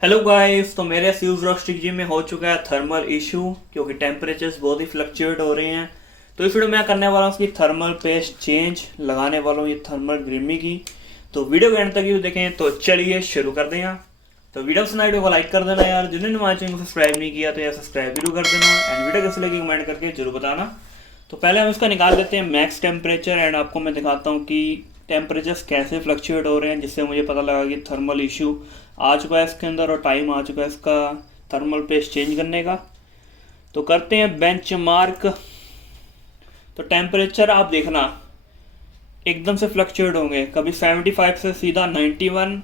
Hello guys, तो मेरे fuse रॉस्टिक जी में हो चुका है थर्मल इशू क्योंकि टेम्परेचर्स बहुत ही फ्लक्चुएट हो रहे हैं। तो इस वीडियो में मैं करने वाला हूँ उसकी थर्मल पेस्ट चेंज, लगाने वाला हूँ ये थर्मल ग्रिमी की। तो वीडियो के एंड तक ये देखें। तो चलिए शुरू कर दें। तो वीडियो पसंद वीडियो को लाइक कर देना यार, जिन्होंने हमारे चैनल को सब्सक्राइब नहीं किया तो यार सब्सक्राइब जरूर कर देना एंड वीडियो कैसे लगी कमेंट करके जरूर बताना। तो पहले हम इसका निकाल देते हैं मैक्स टेम्परेचर एंड आपको मैं दिखाता हूँ कि टेम्परेचर्स कैसे फ्लक्चुएट हो रहे हैं, जिससे मुझे पता लगा कि थर्मल इशू आ चुका है इसके अंदर और टाइम आ चुका है इसका थर्मल पेस्ट चेंज करने का। तो करते हैं बेंचमार्क। तो टेम्परेचर आप देखना एकदम से फ्लक्चुएट होंगे, कभी 75 से सीधा 91,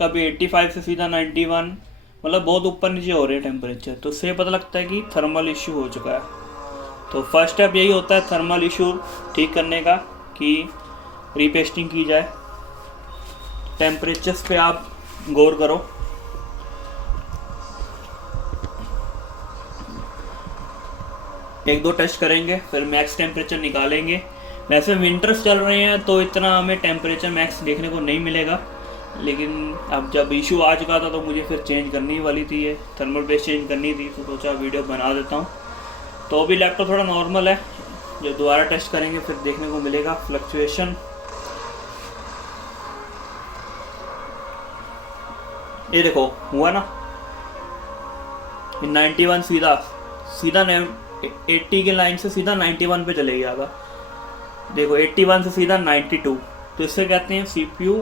कभी 85 से सीधा 91, मतलब बहुत ऊपर नीचे हो रहे हैं टेम्परेचर। तो उससे पता लगता है कि थर्मल इशू हो चुका है। तो फर्स्ट स्टेप यही होता है थर्मल इशू ठीक करने का कि रीपेस्टिंग की जाए। टेम्परेचर्स पे आप गौर करो। एक दो टेस्ट करेंगे फिर मैक्स टेम्परेचर निकालेंगे। वैसे विंटर्स चल रहे हैं तो इतना हमें टेम्परेचर मैक्स देखने को नहीं मिलेगा, लेकिन अब जब इशू आ चुका था तो मुझे फिर चेंज करनी वाली थी, ये थर्मल पेस्ट चेंज करनी थी, तो सोचा वीडियो बना देता हूँ। तो अभी लैपटॉप थोड़ा नॉर्मल है, जब दोबारा टेस्ट करेंगे फिर देखने को मिलेगा फ्लक्चुएशन। ये देखो हुआ ना, 91 सीधा सीधा 80 की लाइन से सीधा 91 पे चले गया था। देखो 81 से सीधा 92। तो इससे कहते हैं सीपीयू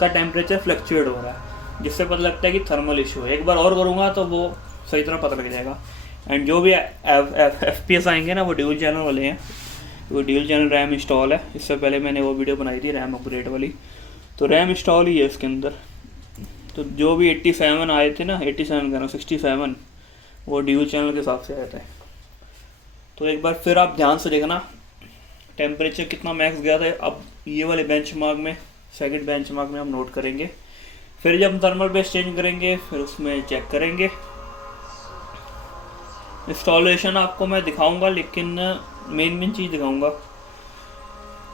का टेम्परेचर फ्लक्चुएट हो रहा है, जिससे पता लगता है कि थर्मल इशू है। एक बार और करूँगा तो वो सही तरह पता लग जाएगा। एंड जो भी FPS आएंगे ना वो ड्यूल चैनल वाले हैं, वो ड्यूल चैनल रैम इंस्टॉल है। इससे पहले मैंने वो वीडियो बनाई थी रैम अपग्रेड वाली, तो रैम इंस्टॉल ही है इसके अंदर। तो जो भी 87 आए थे ना, 87 का ना 67, वो ड्यूल चैनल के हिसाब से आए थे। तो एक बार फिर आप ध्यान से देखना टेम्परेचर कितना मैक्स गया था। अब ये वाले बेंचमार्क में, सेकंड बेंचमार्क में हम नोट करेंगे। फिर जब हम थर्मल पेस्ट चेंज करेंगे फिर उसमें चेक करेंगे। इंस्टॉलेशन आपको मैं दिखाऊंगा, लेकिन मेन चीज़ दिखाऊंगा।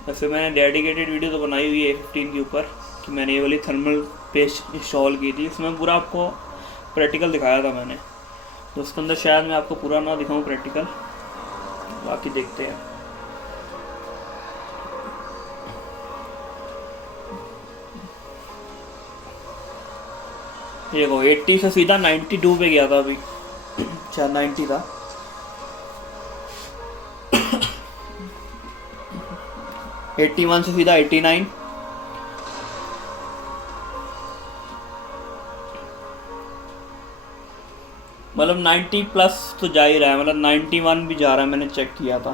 वैसे मैंने डेडिकेटेड वीडियो तो बनाई हुई है A15 के ऊपर कि मैंने ये वाली थर्मल पेस्ट इंस्टॉल की थी। इसमें पूरा आपको प्रैक्टिकल दिखाया था मैंने, तो उसके अंदर शायद मैं आपको पूरा ना दिखाऊं प्रैक्टिकल, बाकी देखते हैं। ये देखो 80 से सीधा 92 पे गया था अभी, शायद 90 था। 81 से सीधा 89, मतलब 90 प्लस तो जा ही रहा है, मतलब 91 भी जा रहा है, मैंने चेक किया था।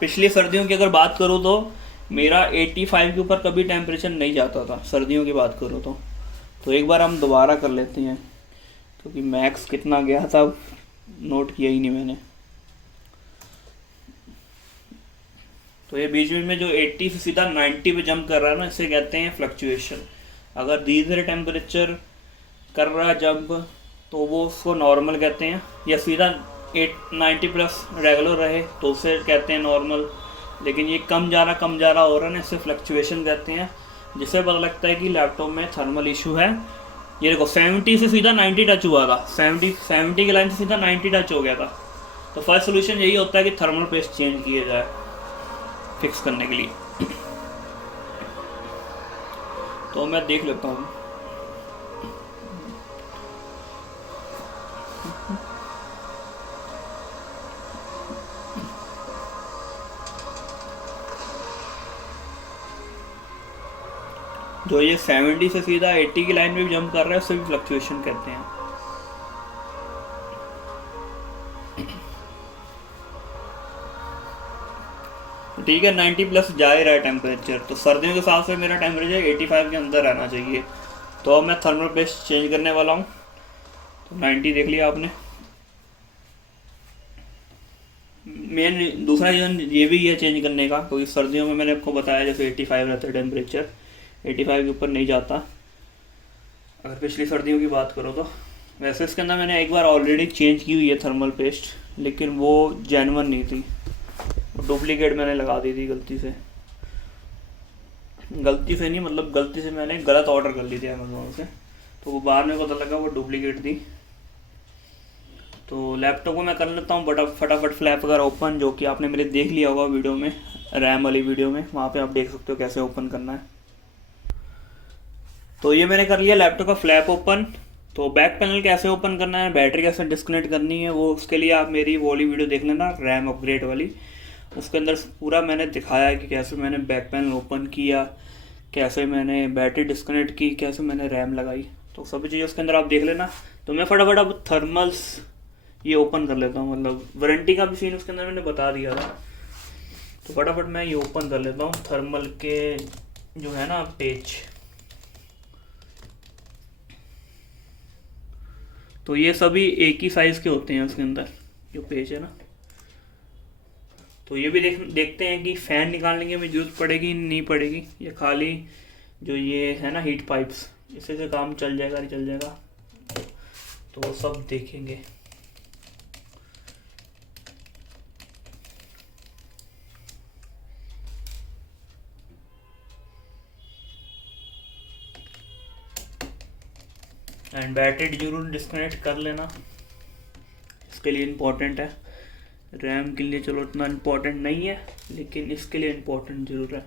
पिछली सर्दियों की अगर बात करूँ तो मेरा 85 के ऊपर कभी टेम्परेचर नहीं जाता था, सर्दियों की बात करूँ तो एक बार हम दोबारा कर लेते हैं, क्योंकि मैक्स कितना गया था नोट किया ही नहीं मैंने। तो ये बीच में जो 80 से सीधा 90 पे जंप कर रहा है ना, इसे कहते हैं फ्लक्चुएशन। अगर धीरे धीरे टेम्परेचर कर रहा है जंप तो वो उसको नॉर्मल कहते हैं, या सीधा 90 प्लस रेगुलर रहे तो उसे कहते हैं नॉर्मल। लेकिन ये कम जा रहा हो रहा है ना, इससे फ्लक्चुएशन कहते हैं, जिससे पता लगता है कि लैपटॉप में थर्मल इशू है। ये देखो 70 से सीधा 90 टच हुआ था, 70 की लाइन से सीधा 90 टच हो गया था। तो फर्स्ट सोल्यूशन यही होता है कि थर्मल पेस्ट चेंज किया जाए फिक्स करने के लिए। तो मैं देख लेता हूँ। जो ये 70 से सीधा 80 की लाइन में भी जंप कर रहा है उसे भी फ्लक्चुएशन कहते हैं। ठीक है, 90 प्लस जा ही रहा है टेम्परेचर, तो सर्दियों के हिसाब से मेरा टेम्परेचर 85 के अंदर रहना चाहिए। तो अब मैं थर्मल पेस्ट चेंज करने वाला हूँ। तो 90 देख लिया आपने। मेन दूसरा रीज़न ये भी है चेंज करने का, क्योंकि सर्दियों में मैंने आपको बताया जैसे 85 रहता है टेम्परेचर, 85 के ऊपर नहीं जाता अगर पिछली सर्दियों की बात करो तो। वैसे इसके अंदर मैंने एक बार ऑलरेडी चेंज की हुई है थर्मल पेस्ट, लेकिन वो जेन्युइन नहीं थी, डुप्लीकेट मैंने लगा दी थी गलती से। गलती से नहीं, मतलब गलती से मैंने गलत ऑर्डर कर ली थी अमेज़ोन से, तो वो बाद में पता लगा वो डुप्लीकेट थी। तो लैपटॉप को मैं कर लेता हूँ बट फटाफट फ्लैप वगैरह ओपन, जो कि आपने मेरे देख लिया होगा वीडियो में, रैम वाली वीडियो में, वहाँ पे आप देख सकते हो कैसे ओपन करना है। तो ये मैंने कर लिया लैपटॉप का फ्लैप ओपन। तो बैक पैनल कैसे ओपन करना है, बैटरी कैसे डिस्कनेक्ट करनी है, वो उसके लिए आप मेरी वो वाली वीडियो देख लेना, रैम अपग्रेड वाली। उसके अंदर पूरा मैंने दिखाया है कि कैसे मैंने बैक पैनल ओपन किया, कैसे मैंने बैटरी डिस्कनेक्ट की, कैसे मैंने रैम लगाई, तो सभी चीज़ें उसके अंदर आप देख लेना। तो मैं फटाफट अब थर्मल्स ये ओपन कर लेता हूँ, मतलब वारंटी का भी सीन उसके अंदर मैंने बता दिया था। तो फटाफट मैं ये ओपन कर लेता हूँ थर्मल के जो है ना पेज। तो ये सभी एक ही साइज़ के होते हैं उसके अंदर जो पेज है ना। तो ये भी देखते हैं कि फ़ैन निकालने की हमें ज़रूरत पड़ेगी नहीं पड़ेगी, ये खाली जो ये है ना हीट पाइप्स, इससे से काम चल जाएगा नहीं चल जाएगा, तो वो सब देखेंगे। एंड बैटरी जरूर डिस्कनेक्ट कर लेना, इसके लिए इम्पोर्टेंट है। रैम के लिए चलो इतना इम्पोर्टेंट नहीं है, लेकिन इसके लिए इम्पोर्टेंट ज़रूर है।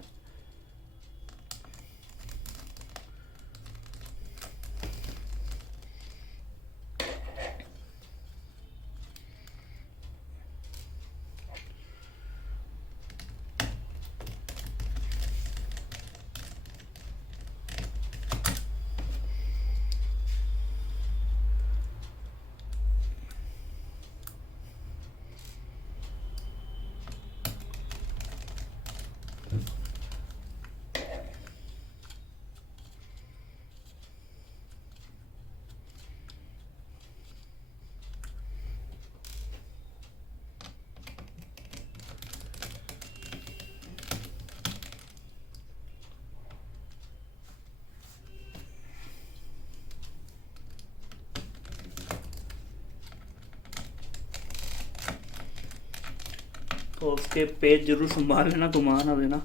तो उसके पेज जरूर संभाल लेना, घुमा ना देना।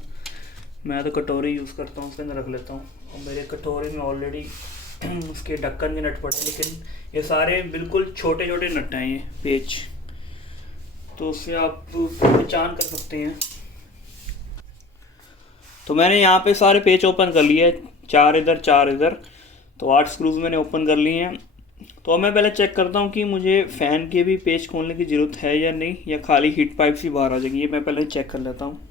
मैं तो कटोरी यूज़ करता हूँ, उसके अंदर रख लेता हूँ, और मेरे कटोरी में ऑलरेडी उसके ढक्कन के नट पड़े हैं, लेकिन ये सारे बिल्कुल छोटे छोटे नट हैं ये पेज, तो उससे आप पहचान कर सकते हैं। तो मैंने यहाँ पे सारे पेज ओपन कर लिए, 4 इधर 4 इधर, तो 8 स्क्रूज मैंने ओपन कर लिए हैं। तो मैं पहले चेक करता हूँ कि मुझे फ़ैन के भी पेज खोलने की ज़रूरत है या नहीं, या खाली हीट पाइप ही बाहर आ जाएगी, ये मैं पहले चेक कर लेता हूँ।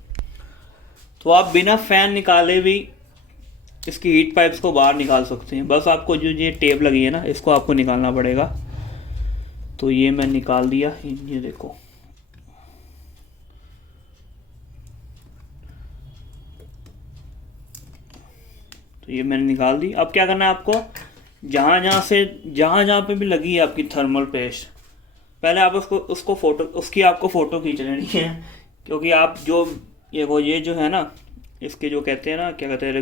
तो आप बिना फ़ैन निकाले भी इसकी हीट पाइप्स को बाहर निकाल सकते हैं, बस आपको जो ये टेप लगी है ना, इसको आपको निकालना पड़ेगा। तो ये मैं निकाल दिया, ये देखो। तो ये मैंने निकाल दी। अब क्या करना है आपको, जहाँ पे भी लगी है आपकी थर्मल पेस्ट, पहले आप उसकी आपको फ़ोटो खींच लेनी है, क्योंकि आप ये जो है ना, इसके जो कहते हैं ना, क्या कहते हैं,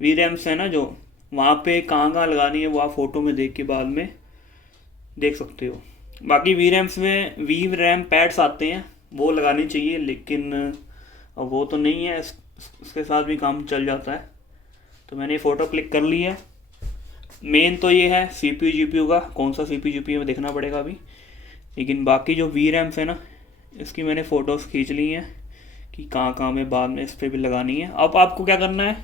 वी रैम्स है ना, जो वहाँ पे कहाँ कहाँ लगानी है वो आप फ़ोटो में देख के बाद में देख सकते हो। बाकी वी रैम्स में वी रैम पैड्स आते हैं, वो लगानी चाहिए, लेकिन अब वो तो नहीं है, उसके साथ भी काम चल जाता है। तो मैंने ये फ़ोटो क्लिक कर ली है। मेन तो ये है CPU GPU का, कौन सा CPU GPU में देखना पड़ेगा अभी, लेकिन बाकी जो वी रैम्स है ना, इसकी मैंने फ़ोटोज़ खींच ली हैं कि कहाँ कहाँ में बाद में इस पर भी लगानी है। अब आपको क्या करना है,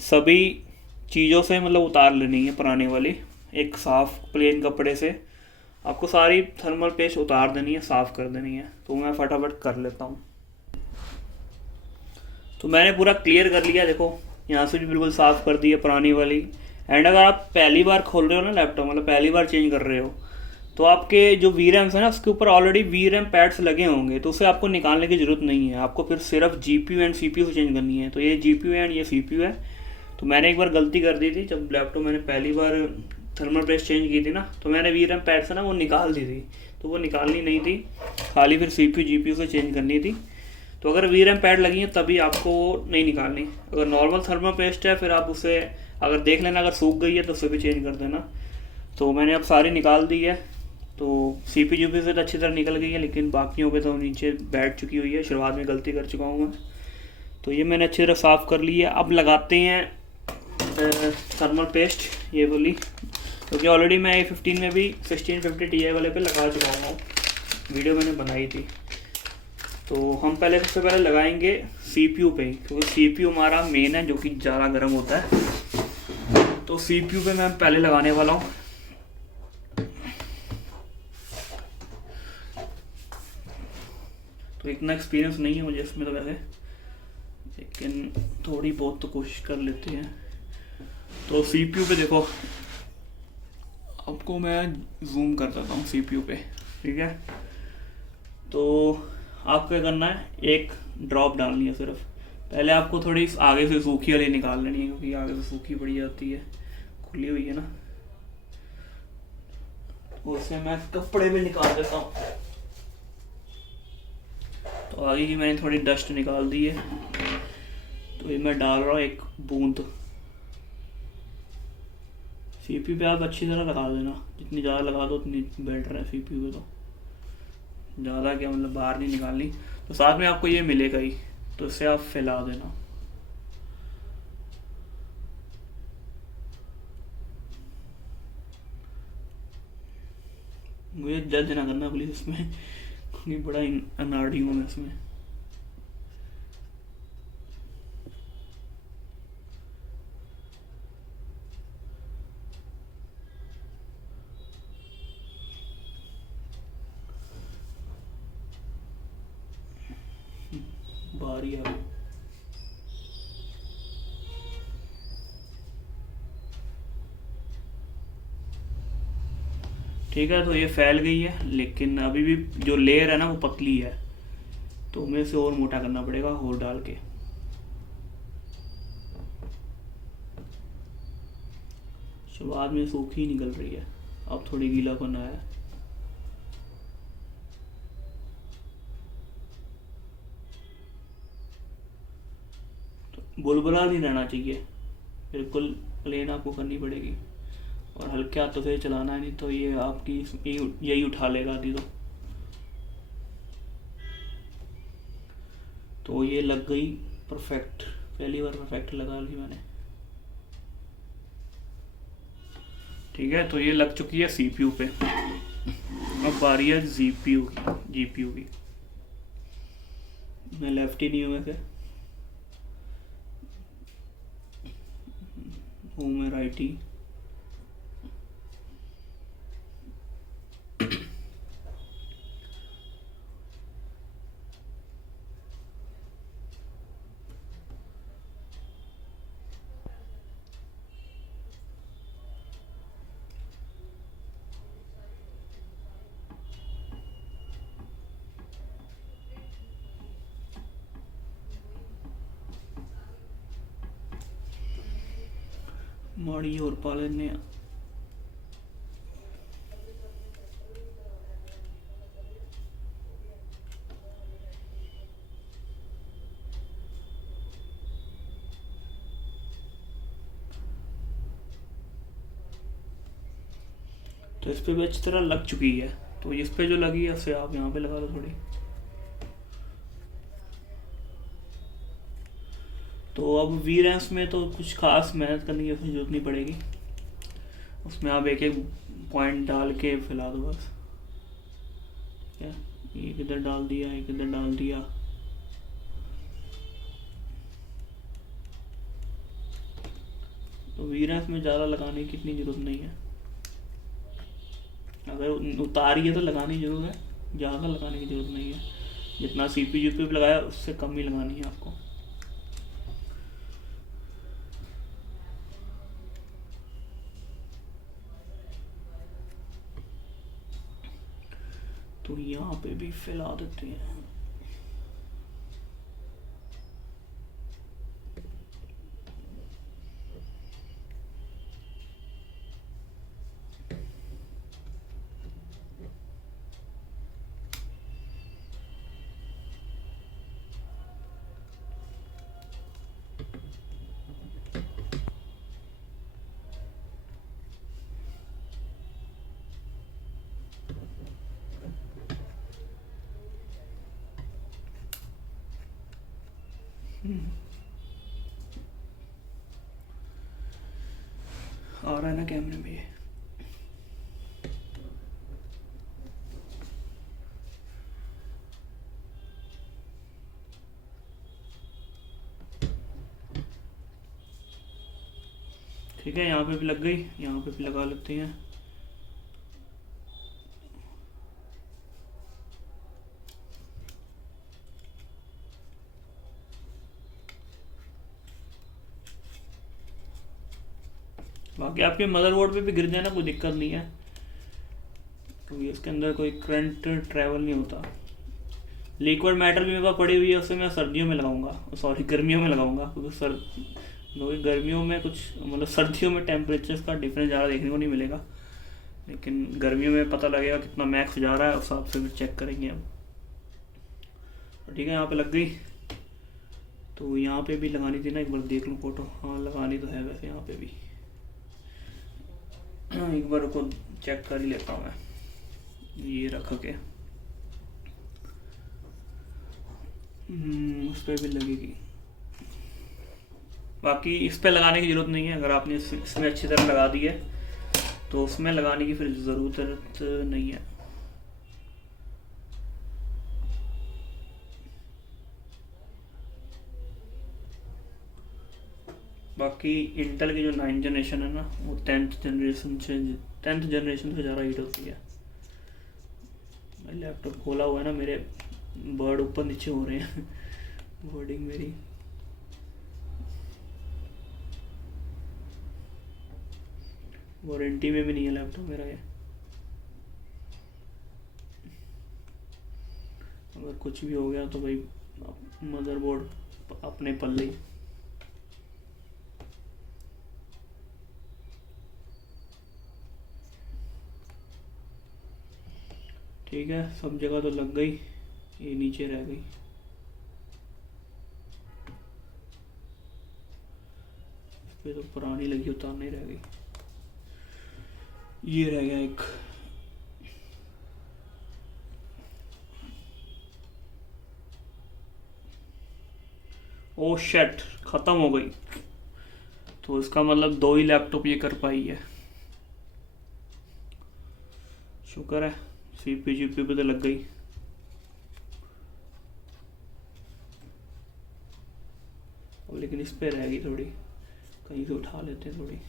सभी चीज़ों से मतलब उतार लेनी है पुरानी वाली, एक साफ़ प्लेन कपड़े से आपको सारी थर्मल पेस्ट उतार देनी है, साफ़ कर देनी है। तो मैं फटाफट कर लेता हूँ। तो मैंने पूरा क्लियर कर लिया, देखो यहाँ से भी बिल्कुल साफ़ कर दी है पुरानी वाली। एंड अगर आप पहली बार खोल रहे हो ना लैपटॉप, मतलब पहली बार चेंज कर रहे हो, तो आपके जो वी रैम्स है ना, उसके ऊपर ऑलरेडी वी रैम पैड्स लगे होंगे, तो उसे आपको निकालने की ज़रूरत नहीं है, आपको फिर सिर्फ GPU एंड CPU से चेंज करनी है। तो ये GPU है एंड ये CPU है। तो मैंने एक बार गलती कर दी थी, जब लैपटॉप मैंने पहली बार थर्मल पेस्ट चेंज की थी ना, तो मैंने वी रैम पैड्स है ना वो निकाल दी थी, तो वो निकालनी नहीं थी, खाली फिर CPU GPU से चेंज करनी थी। तो अगर वी रैम पैड लगी है तभी आपको नहीं निकालनी। अगर नॉर्मल थर्मल पेस्ट है, फिर आप उसे अगर देख लेना, अगर सूख गई है तो उसे भी चेंज कर देना। तो मैंने अब सारी निकाल दी है। तो CPU GPU से तो अच्छी तरह निकल गई है, लेकिन बाकियों पे तो नीचे बैठ चुकी हुई है, शुरुआत में गलती कर चुका हूँ मैं। तो ये मैंने अच्छी तरह साफ़ कर ली है। अब लगाते हैं थर्मल पेस्ट ये वाली, क्योंकि ऑलरेडी मैं A15 में भी 1650 Ti वाले पे लगा चुका हूँ, वीडियो मैंने बनाई थी। तो हम पहले सबसे पहले लगाएंगे CPU पे, क्योंकि CPU हमारा मेन है जो कि ज़्यादा गर्म होता है। तो CPU पे मैं पहले लगाने वाला हूँ। तो इतना एक्सपीरियंस नहीं है मुझे इसमें तो वैसे, लेकिन थोड़ी बहुत तो कोशिश कर लेते हैं। तो CPU पे देखो, आपको मैं जूम कर देता हूँ CPU पे, ठीक है। तो आपको क्या करना है, एक ड्रॉप डालनी है सिर्फ। पहले आपको थोड़ी आगे से सूखी वाली निकाल लेनी है, क्योंकि आगे से सूखी बड़ी जाती है, खुली हुई है ना। उससे मैं कपड़े में निकाल देता हूँ। तो आगे की मैंने थोड़ी डस्ट निकाल दी है। तो ये मैं डाल रहा हूँ एक बूंद। CPU पे आप अच्छी तरह लगा देना, जितनी ज़्यादा लगा दो उतनी बेटर है CPU पे। तो ज़्यादा क्या मतलब बाहर नहीं निकालनी। तो साथ में आपको ये मिलेगा ही, तो इससे आप फैला देना। मुझे जज ना करना प्लीज़ इसमें, क्योंकि बड़ा अनाड़ी हूँ मैं इसमें। बारी आ गई। ठीक है, तो ये फैल गई है, लेकिन अभी भी जो लेयर है ना वो पतली है, तो हमें इसे और मोटा करना पड़ेगा और डाल के। शुरुआत में सूखी निकल रही है, अब थोड़ी गीलापन आया है। तो बुलबुला नहीं रहना चाहिए, बिल्कुल प्लेन आपको करनी पड़ेगी, और हल्के हाथों से चलाना है, नहीं तो ये आपकी यही उठा लेगा आधी। तो ये लग गई परफेक्ट, पहली बार परफेक्ट लगा ली मैंने। ठीक है, तो ये लग चुकी है CPU पे। अब बारी है GPU की। मैं लेफ्टी नहीं हूँ वैसे, हूँ मैं राइटी। माड़ी और पा लेने। तो इस पे भी अच्छी तरह लग चुकी है। तो इस पे जो लगी है उसे आप यहाँ पे लगा दो थोड़ी। तो अब वीरेंस में तो कुछ खास मेहनत करने की जरूरत नहीं पड़ेगी, उसमें आप एक एक पॉइंट डाल के फैला दो बस। क्या, एक इधर डाल दिया, एक इधर डाल दिया। तो वीरेंस में ज़्यादा लगाने की इतनी ज़रूरत नहीं है, अगर उतारी है तो लगानी जरूर है, ज़्यादा लगाने की ज़रूरत नहीं है। जितना CPU लगाया उससे कम ही लगानी है आपको। तो यहाँ पे भी फैला देते हैं। आ रहा है ना कैमरे में ये। ठीक है, यहाँ पे भी लग गई, यहाँ पे भी लगा लेते हैं। बाकी आपके मदरबोर्ड पे भी गिर जाए ना, कोई दिक्कत नहीं है, क्योंकि इसके अंदर कोई करंट ट्रैवल नहीं होता। लिक्विड मेटल भी मेरे पास पड़ी हुई है, उसे मैं सर्दियों में लगाऊंगा, सॉरी गर्मियों में लगाऊंगा, क्योंकि गर्मियों में कुछ मतलब सर्दियों में टेम्परेचर का डिफरेंस ज़्यादा देखने को नहीं मिलेगा, लेकिन गर्मियों में पता लगेगा कितना मैक्स जा रहा है, उस हिसाब से फिर चेक करेंगे हम। ठीक है, यहाँ पे लग गई। तो यहाँ पे भी लगानी थी ना, एक बार देख लूँ फोटो। हाँ लगानी तो है वैसे यहाँ पे भी। एक बार को चेक कर ही लेता हूँ मैं, ये रख के। उस पर भी लगेगी। बाकी इस पे लगाने की ज़रूरत नहीं है, अगर आपने इसमें अच्छी तरह लगा दी है तो उसमें लगाने की फिर ज़रूरत नहीं है। बाकी इंटेल की जो 9th जनरेशन है ना, वो 10th जनरेशन से ज़्यादा हीट होती है। लैपटॉप खोला हुआ है ना, मेरे बर्ड ऊपर नीचे हो रहे हैं बोर्डिंग मेरी। वारंटी में भी नहीं है लैपटॉप मेरा ये, अगर कुछ भी हो गया तो भाई मदरबोर्ड अपने पल्ले। ठीक है, सब जगह तो लग गई, ये नीचे रह गई। इस पे तो पुरानी लगी, उतारनी रह गई। ये रह गया एक। ओ शेट, खत्म हो गई। तो इसका मतलब 2 ही लैपटॉप ये कर पाई है। शुक्र है सीपी जीपी पे तो लग गई। लेकिन इस पे रहेगी थोड़ी, कहीं से उठा लेते हैं थोड़ी।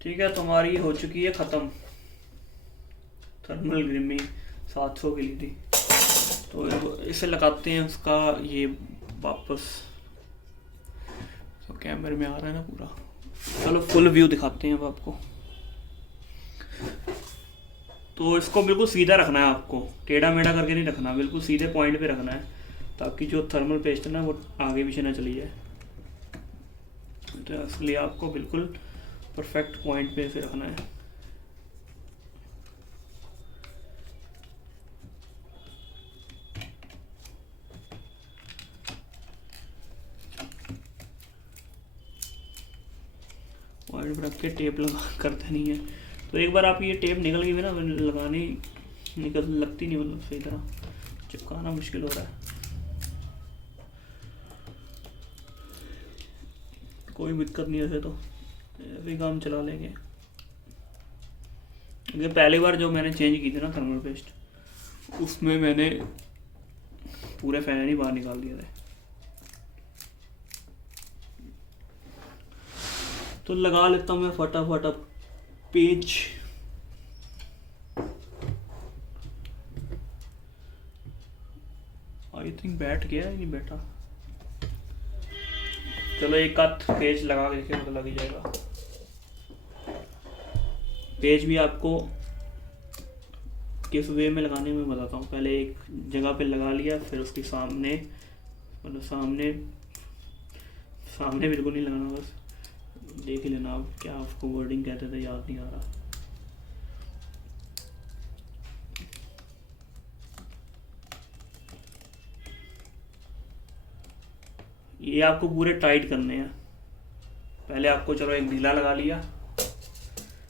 ठीक है, तुम्हारी हो चुकी है ख़त्म थर्मल ग्रिमिंग, 700 की ली थी। तो इसे लगाते हैं उसका ये वापस। तो कैमरे में आ रहा है ना पूरा, चलो फुल व्यू दिखाते हैं अब आपको। तो इसको बिल्कुल सीधा रखना है आपको, टेढ़ा मेढ़ा करके नहीं रखना, बिल्कुल सीधे पॉइंट पे रखना है, ताकि जो थर्मल पेस्ट है ना वो आगे पीछे ना चली जाए। तो इसलिए आपको बिल्कुल परफेक्ट पॉइंट पे से रखना है। पॉइंट पर रख के टेप लगा करते नहीं है। तो एक बार आप ये टेप निकल गई ना, लगानी लगती नहीं, मतलब सही तरह चिपकाना मुश्किल हो रहा है। कोई दिक्कत नहीं, ऐसे तो ऐसे काम चला लेंगे। ये पहली बार जो मैंने चेंज की थी ना थर्मल पेस्ट, उसमें मैंने पूरे फैन ही बाहर निकाल दिए थे। तो लगा लेता हूँ मैं फटाफट अब पेज। आई थिंक बैठ गया है, नहीं बैठा। चलो एक आध पेज लगा के देखिए, तो लग ही जाएगा। पेज भी आपको किस वे में लगाने में बताता हूँ। पहले एक जगह पे लगा लिया, फिर उसके सामने, मतलब सामने सामने बिल्कुल नहीं लगाना, बस देख ही लेना आप, क्या आपको वर्डिंग कहते थे याद नहीं आ रहा। ये आपको पूरे टाइट करने हैं, पहले आपको चलो एक ढीला लगा लिया,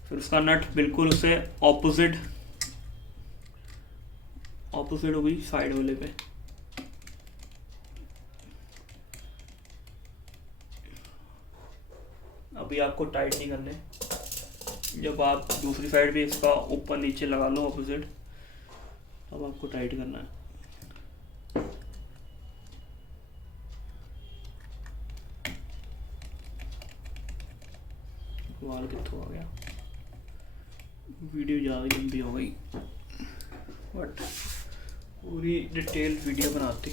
फिर उसका नट बिल्कुल उसे ऑपोजिट होगी साइड वाले पे। अभी आपको टाइट नहीं करने, जब आप दूसरी साइड भी इसका ऊपर नीचे लगा लो ऑपोजिट, अब आपको टाइट करना है। वाल कितना आ गया, वीडियो ज़्यादा लंबी हो गई, बट पूरी डिटेल वीडियो बनाती।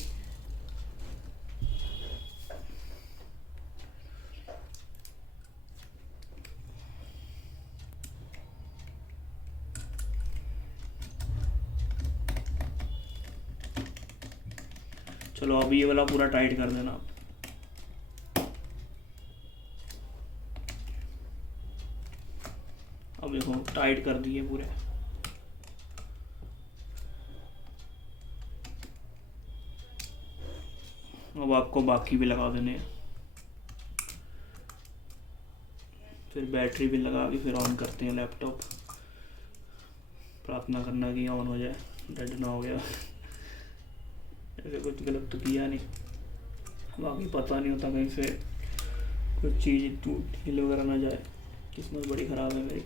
चलो अब ये वाला पूरा टाइट कर देना आप। अब देखो टाइट कर दिए पूरे। अब आपको बाकी भी लगा देने हैं, फिर बैटरी भी लगा के फिर ऑन करते हैं लैपटॉप। प्रार्थना करना कि ऑन हो जाए, डेड ना हो गया। ऐसे कुछ गलत तो किया नहीं, बाकी पता नहीं होता कहीं से कुछ चीज़ टूट हिल वगैरह ना जाए। किस्मत बड़ी ख़राब है मेरी।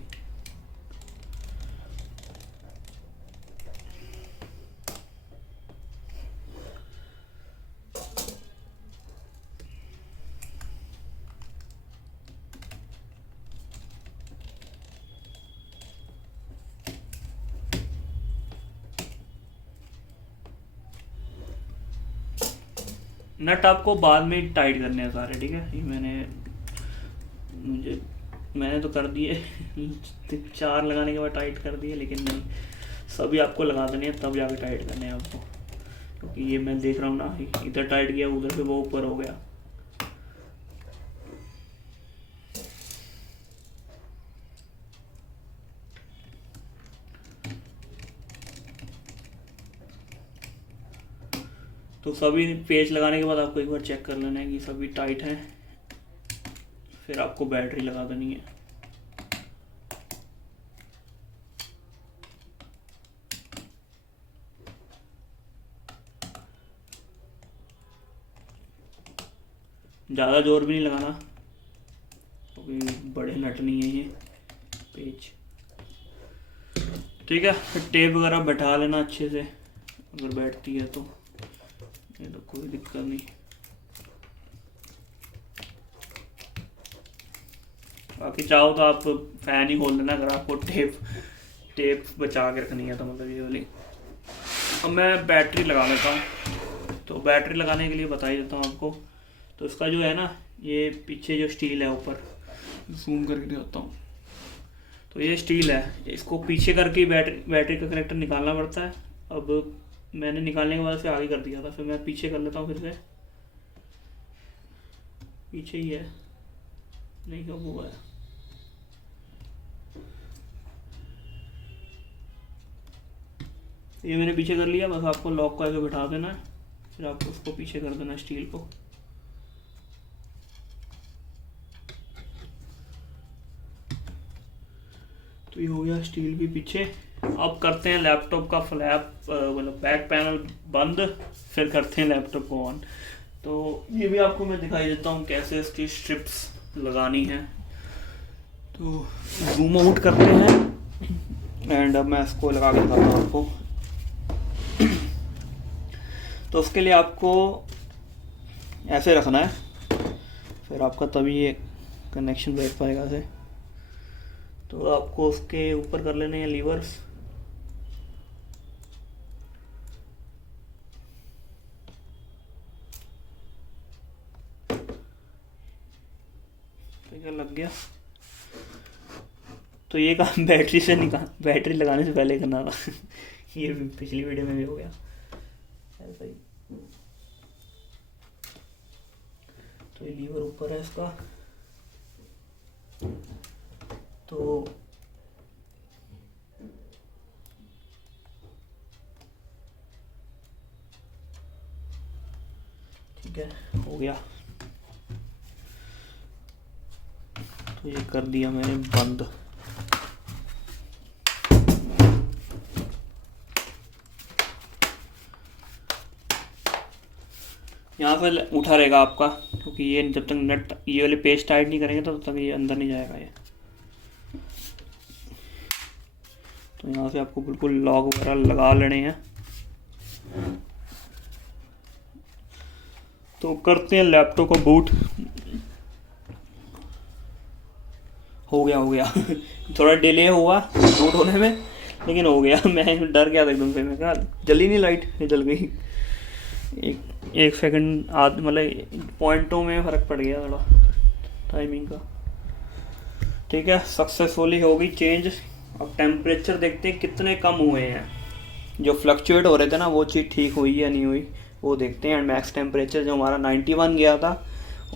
नट आपको बाद में टाइट करने हैं सारे, ठीक है। ये मैंने तो कर दिए 4 लगाने के बाद टाइट कर दिए, लेकिन नहीं, सभी आपको लगा देने हैं तब जाके टाइट करने हैं आपको। क्योंकि ये मैं देख रहा हूँ ना, इधर टाइट किया उधर से वो ऊपर हो गया। तो सभी पेज लगाने के बाद आपको एक बार चेक कर लेना है कि सभी टाइट हैं, फिर आपको बैटरी लगा देनी है। ज़्यादा जोर भी नहीं लगाना, क्योंकि बड़े नट नहीं है ये पेज, ठीक है। फिर टेप वगैरह बैठा लेना अच्छे से, अगर बैठती है तो, ये तो कोई दिक्कत नहीं। बाकी चाहो तो आप फैन ही खोल देना, अगर आपको टेप बचा के रखनी है तो, मतलब ये वाली। अब मैं बैटरी लगा लेता हूँ। तो बैटरी लगाने के लिए बता ही देता हूँ आपको। तो इसका जो है ना, ये पीछे जो स्टील है, ऊपर जूम करके दिखाता हूँ। तो ये स्टील है, इसको पीछे करके बैटरी का कनेक्टर निकालना पड़ता है। अब मैंने निकालने के बाद से आगे कर दिया था, फिर मैं पीछे कर लेता हूँ। फिर से पीछे ही है, नहीं कब हुआ है। ये मैंने पीछे कर लिया, बस आपको लॉक करके बिठा देना है, फिर आपको उसको पीछे कर देना स्टील को। तो ये हो गया स्टील भी पीछे। अब करते हैं लैपटॉप का फ्लैप, मतलब बैक पैनल बंद, फिर करते हैं लैपटॉप को ऑन। तो ये भी आपको मैं दिखाई देता हूँ कैसे इसकी स्ट्रिप्स लगानी है। तो जूम आउट करते हैं एंड अब मैं इसको लगा के दिखाता हूँ आपको। तो उसके लिए आपको ऐसे रखना है, फिर आपका तभी ये कनेक्शन बैठ पाएगा ऐसे। तो आपको उसके ऊपर कर लेने हैं लीवर्स। ठीक है, लग गया। तो ये काम बैटरी लगाने से पहले करना था। ये पिछली वीडियो में भी हो गया ऐसा ही। तो ये लीवर ऊपर है इसका, तो ठीक है, हो गया। तो ये कर दिया मैंने बंद। यहाँ से उठा रहेगा आपका, क्योंकि ये जब तक नट ये वाले पेज टाइट नहीं करेंगे तो तब तक ये अंदर नहीं जाएगा ये। तो यहाँ से आपको बिल्कुल लॉक वगैरह लगा लेने हैं। तो करते हैं लैपटॉप को बूट। हो गया थोड़ा डिले हुआ बूट होने में, लेकिन हो गया। मैं डर गया था एकदम से, मैं कहा जली नहीं, लाइट जल गई। एक सेकंड आध मतलब पॉइंटों में फ़र्क पड़ गया थोड़ा टाइमिंग का। ठीक है, सक्सेसफुली हो गई चेंज। अब टेम्परेचर देखते हैं कितने कम हुए हैं। जो फ्लक्चुएट हो रहे थे ना वो चीज़ ठीक हुई या नहीं हुई वो देखते हैं। मैक्स टेम्परेचर जो हमारा 91 गया था,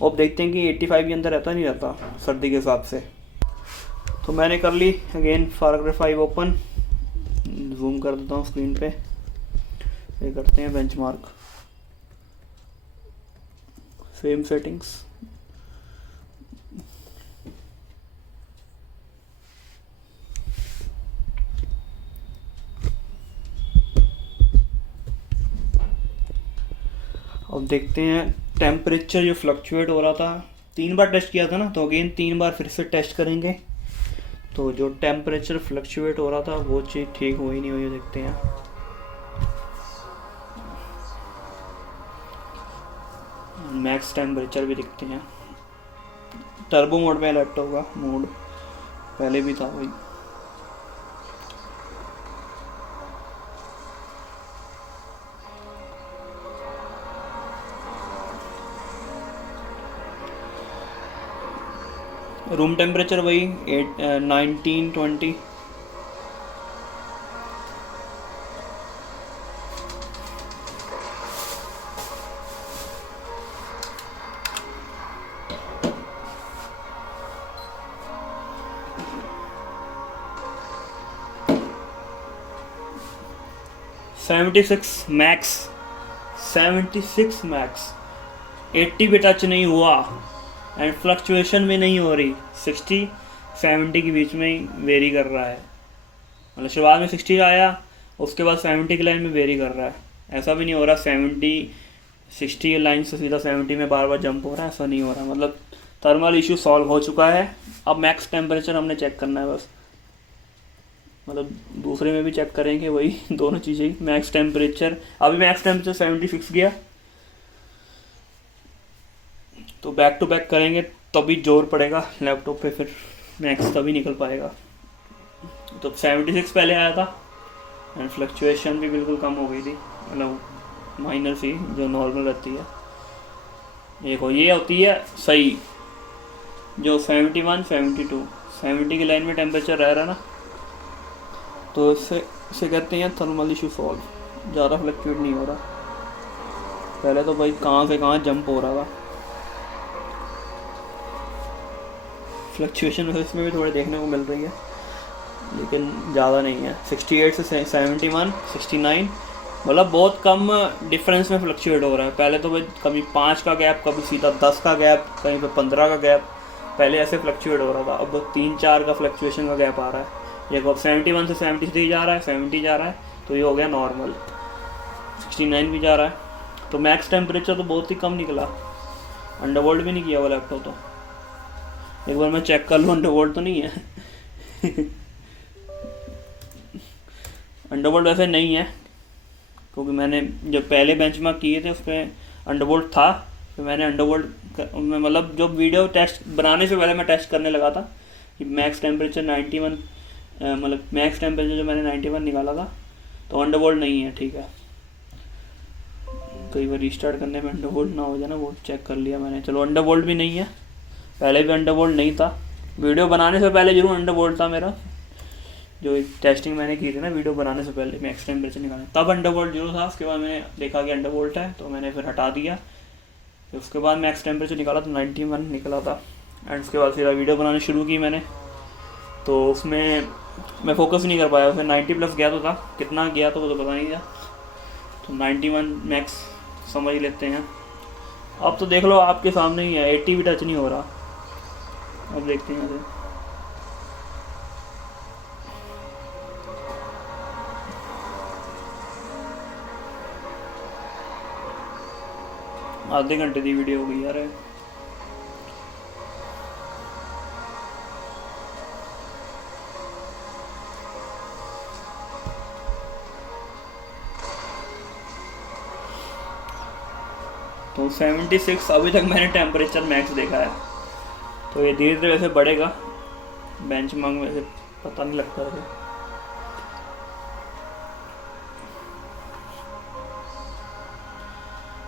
अब देखते हैं कि 85 के अंदर रहता नहीं रहता सर्दी के हिसाब से। तो मैंने कर ली अगेन फारक्राई 5 ओपन, जूम कर देता हूँ स्क्रीन पे। ये करते हैं बेंचमार्क, सेम सेटिंग्स। अब देखते हैं टेम्परेचर जो फ्लक्चुएट हो रहा था, 3 बार टेस्ट किया था ना, तो अगेन 3 बार फिर से टेस्ट करेंगे। तो जो टेम्परेचर फ्लक्चुएट हो रहा था वो चीज़ ठीक हुई नहीं हुई, देखते हैं। मैक्स टेम्परेचर भी देखते हैं। टर्बो मोड में लैपटॉप का मोड पहले भी था भाई। रूम टेम्परेचर वही 19-20। Max 76 max. 80 पे टच नहीं हुआ एंड फ्लक्चुएशन भी नहीं हो रही। 60-70 के बीच में ही वेरी कर रहा है। मतलब शुरुआत में 60 आया, उसके बाद 70 की लाइन में वेरी कर रहा है। ऐसा भी नहीं हो रहा 60 की लाइन से सीधा 70 में बार बार जंप हो रहा है, ऐसा नहीं हो रहा। मतलब थर्मल इशू सॉल्व हो चुका है। अब मैक्स टेम्परेचर हमने चेक करना है बस। मतलब दूसरे में भी चेक करेंगे वही दोनों चीज़ें ही। मैक्स टेम्परेचर अभी मैक्स टेम्परेचर 76 गया, तो बैक टू बैक करेंगे तभी जोर पड़ेगा लैपटॉप पे, फिर मैक्स तभी निकल पाएगा। तो 76 पहले आया था एंड फ्लक्चुएशन भी बिल्कुल कम हो गई थी, मतलब माइनर सी जो नॉर्मल रहती है। देखो ये होती है सही, जो 71, 72, 70 की लाइन में टेम्परेचर रह रहा है ना, तो इसे कहते हैं थर्मल इशू सॉल्व। ज़्यादा फ्लक्चुएट नहीं हो रहा। पहले तो भाई कहाँ से कहाँ जंप हो रहा था। फ्लक्चुएशन इसमें भी थोड़े देखने को मिल रही है, लेकिन ज़्यादा नहीं है। 68 से 71, 69, मतलब बहुत कम डिफरेंस में फ्लक्चुएट हो रहा है। पहले तो भाई कभी 5 का गैप, कभी सीधा 10 का गैप, कहीं पे 15 का गैप, पहले ऐसे फ्लक्चुएट हो रहा था। अब 3-4 का फ्लक्चुएशन का गैप आ रहा है। ये अब 71 से 73 जा रहा है, 70 जा रहा है, तो ये हो गया नॉर्मल। 69 भी जा रहा है। तो मैक्स टेम्परेचर तो बहुत ही कम निकला, अंडरवर्ल्ड भी नहीं किया वो लैपटॉप। तो एक बार मैं चेक कर लूँ अंडरवर्ल्ड तो नहीं है। अंडरवर्ल्ड वैसे नहीं है, क्योंकि मैंने जब पहले बेंचमार्क किए थे उस पर अंडरवर्ल्ड था। फिर मैंने अंडरवर्ल्ड मतलब जो वीडियो टेस्ट बनाने से पहले मैं टेस्ट करने लगा था कि मैक्स टेम्परेचर 91, मतलब मैक्स टेम्परेचर जो मैंने 91 निकाला था, तो अंडरवर्ल्ड नहीं है। ठीक है, कई बार रीस्टार्ट करने में अंडरवर्ल्ड ना हो जाए ना, वो चेक कर लिया मैंने। चलो अंडरवर्ल्ड भी नहीं है, पहले भी अंडरवर्ल्ड नहीं था। वीडियो बनाने से पहले जरूर अंडरवर्ल्ड था मेरा, जो टेस्टिंग मैंने की थी ना वीडियो बनाने से पहले मैक्स टेम्परेचर निकालने, तब अंडरवर्ल्ड जरूर था। उसके बाद मैंने देखा कि अंडरवर्ल्ड है, तो मैंने फिर हटा दिया। फिर उसके बाद मैक्स टेम्परेचर निकाला तो 91 निकला था। एंड उसके बाद सीधा वीडियो बनानी शुरू की मैंने, तो उसमें मैं फोकस नहीं कर पाया। फिर 90+ गया तो था, कितना गया तो वो तो पता नहीं था। तो 91 मैक्स समझ लेते हैं। अब तो देख लो आपके सामने ही है, 80 भी टच नहीं हो रहा। अब देखते हैं यहाँ से। आधे घंटे की वीडियो हो गई यार। तो 76 अभी तक मैंने टेम्परेचर मैक्स देखा है। तो ये धीरे धीरे वैसे बढ़ेगा, बेंचमार्क में से पता नहीं लगता है।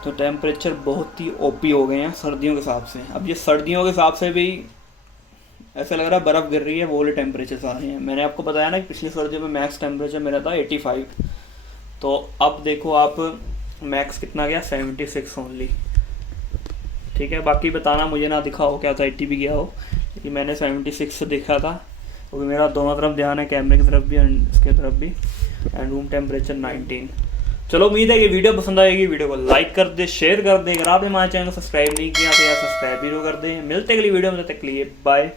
तो टेम्परेचर बहुत ही ओपी हो गए हैं सर्दियों के हिसाब से। अब ये सर्दियों के हिसाब से भी ऐसा लग रहा है बर्फ़ गिर रही है, वो वाले टेम्परेचर आ रहे हैं। मैंने आपको बताया ना कि पिछली सर्दियों में मैक्स टेम्परेचर मेरा था 85। तो अब देखो आप मैक्स कितना गया, 76 ओनली। ठीक है, बाकी बताना मुझे ना दिखा हो क्या था 80 भी गया हो, क्योंकि मैंने 76 से देखा था, क्योंकि मेरा दोनों तरफ ध्यान है, कैमरे की तरफ भी एंड इसके तरफ भी। And room temperature 19। चलो उम्मीद है कि वीडियो पसंद आएगी। वीडियो को लाइक कर दे, शेयर कर दे। अगर आपने हमारे चैनल को सब्सक्राइब नहीं किया तो यार सब्सक्राइब भी कर दे। मिलते अगली वीडियो में, तब तक के लिए बाय।